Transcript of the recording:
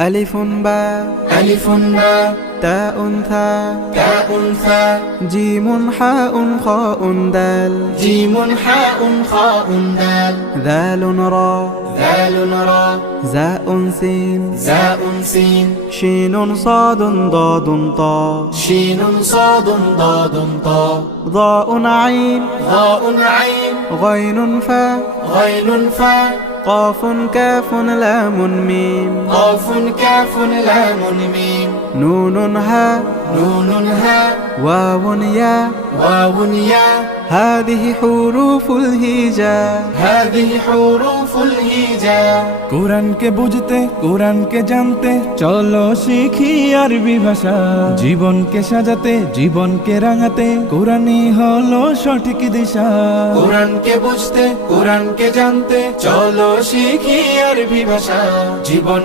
ألف باء ألف باء تاء ثاء تاء ثاء جيم حاء خاء دال جيم حاء خاء دال ذال را ذال را زاء سين زاء سين شين صاد ضاد طاء شين صاد ضاد طاء ضاء عين ضاء عين غين فاء غين فاء قاف كاف لام ميم قاف كاف لام ميم نون هاء نون هاء واو ياء واو ياء هذه حروف الهجاء هذه حروف الهجاء কোরআনকে বুঝতে কোরআনকে জানতে চলো শিখি আরবি ভাষা জীবনকে সাজাতে জীবনকে রাঙাতে কোরআনই হলো সঠিক দিশা কোরআনকে বুঝতে কোরআনকে জানতে চলো শিখি আরবি ভাষা জীবন